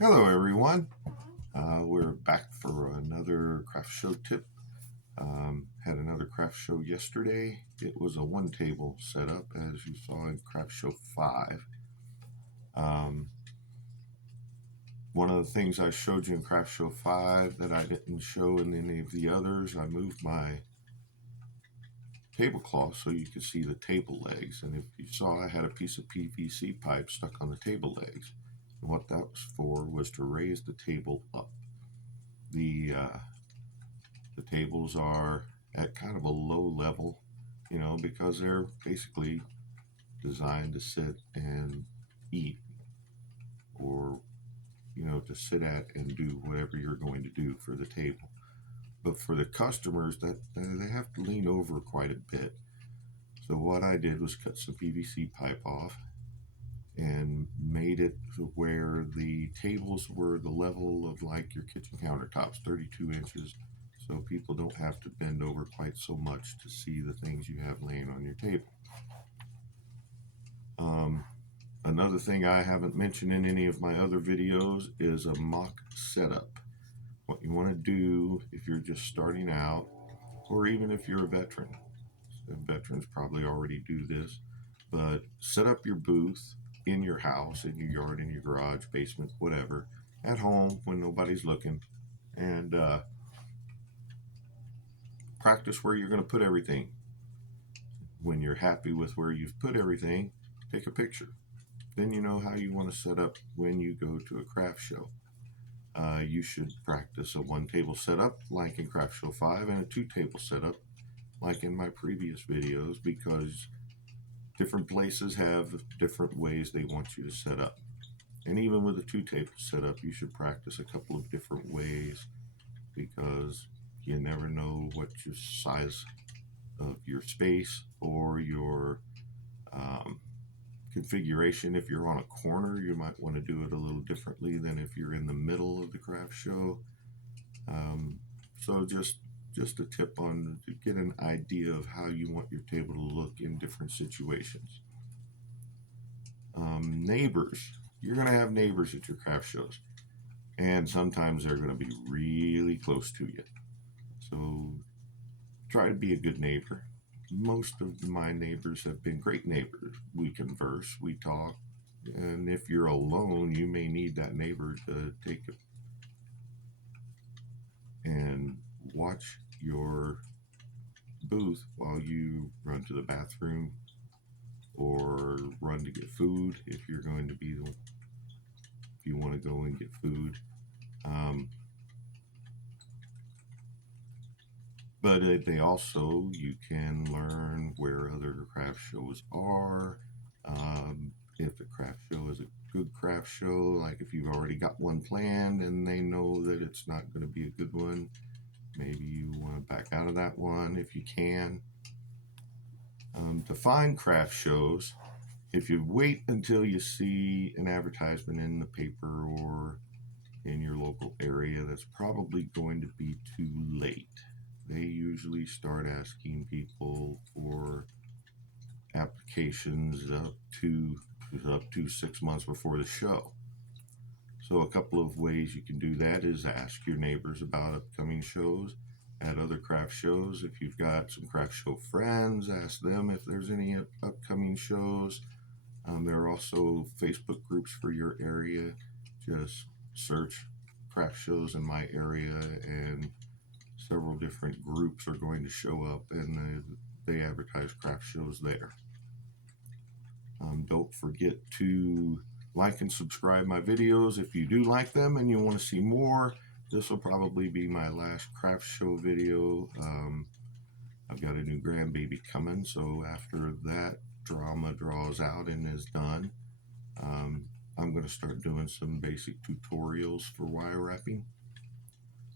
Hello everyone, we're back for another craft show tip. Had another craft show yesterday. It was a one table setup as you saw in craft show 5. Um, One of the things I showed you in craft show 5 that I didn't show in any of the others, I moved my tablecloth so you could see the table legs. And if you saw, I had a piece of PVC pipe stuck on the table legs. And what that was for was to raise the table up. The tables are at kind of a low level, because they're basically designed to sit and eat, or, to sit at and do whatever you're going to do for the table. But for the customers, that they have to lean over quite a bit. So what I did was cut some PVC pipe off and made it to where the tables were the level of like your kitchen countertops, 32 inches, so people don't have to bend over quite so much to see the things you have laying on your table. Um, Another thing I haven't mentioned in any of my other videos is a mock setup. What you want to do if you're just starting out, or even if you're a veteran, veterans probably already do this, but set up your booth in your house, in your yard, in your garage, basement, whatever, at home when nobody's looking, and practice where you're going to put everything. When you're happy with where you've put everything, take a picture. Then you know how you want to set up when you go to a craft show. You should practice a one table setup like in Craft Show 5 and a two table setup like in my previous videos, because different places have different ways they want you to set up. And even with a two table setup, you should practice a couple of different ways, because you never know what your size of your space or your um, configuration. If you're on a corner, you might want to do it a little differently than if you're in the middle of the craft show. Um, so just a tip on to get an idea of how you want your table to look in different situations. Neighbors. You're going to have neighbors at your craft shows, and sometimes they're going to be really close to you. So try to be a good neighbor. Most of my neighbors have been great neighbors. We converse, we talk, and if you're alone, you may need that neighbor to take it and watch your booth while you run to the bathroom or run to get food if you're going to be if you want to go and get food. Um, but they also, you can learn where other craft shows are. If the craft show is a good craft show, like if you've already got one planned and they know that it's not going to be a good one, maybe you want to back out of that one if you can. To find craft shows, if you wait until you see an advertisement in the paper or in your local area, that's probably going to be too late. They usually start asking people for applications up to 6 months before the show. So a couple of ways you can do that is ask your neighbors about upcoming shows at other craft shows. If you've got some craft show friends, ask them if there's any upcoming shows. There are also Facebook groups for your area. Just search craft shows in my area, and several different groups are going to show up, and they advertise craft shows there. Don't forget to like and subscribe my videos if you do like them and you want to see more. This will probably be my last craft show video. I've got a new grandbaby coming, so after that drama draws out and is done, I'm going to start doing some basic tutorials for wire wrapping.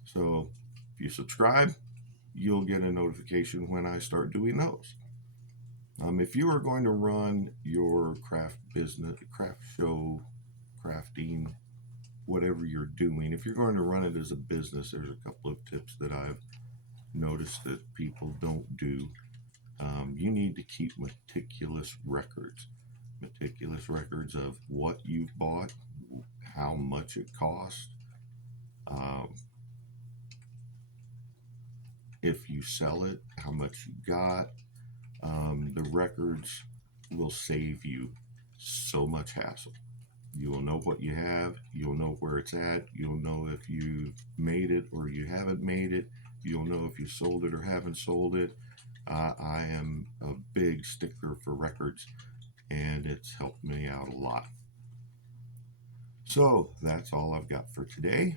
So if you subscribe, you'll get a notification when I start doing those. If you are going to run your craft business, craft show, crafting, whatever you're doing, if you're going to run it as a business, there's a couple of tips that I've noticed that people don't do. You need to keep meticulous records of what you've bought, how much it cost. Um, if you sell it, how much you got. The records will save you so much hassle. You will know what you have. You'll know where it's at. You'll know if you made it or you haven't made it. You'll know if you sold it or haven't sold it. I am a big stickler for records, and it's helped me out a lot. So that's all I've got for today.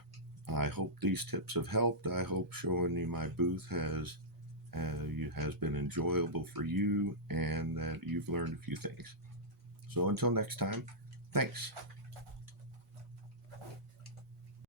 I hope these tips have helped. I hope showing you my booth has been enjoyable for you and that you've learned a few things. So until next time, thanks.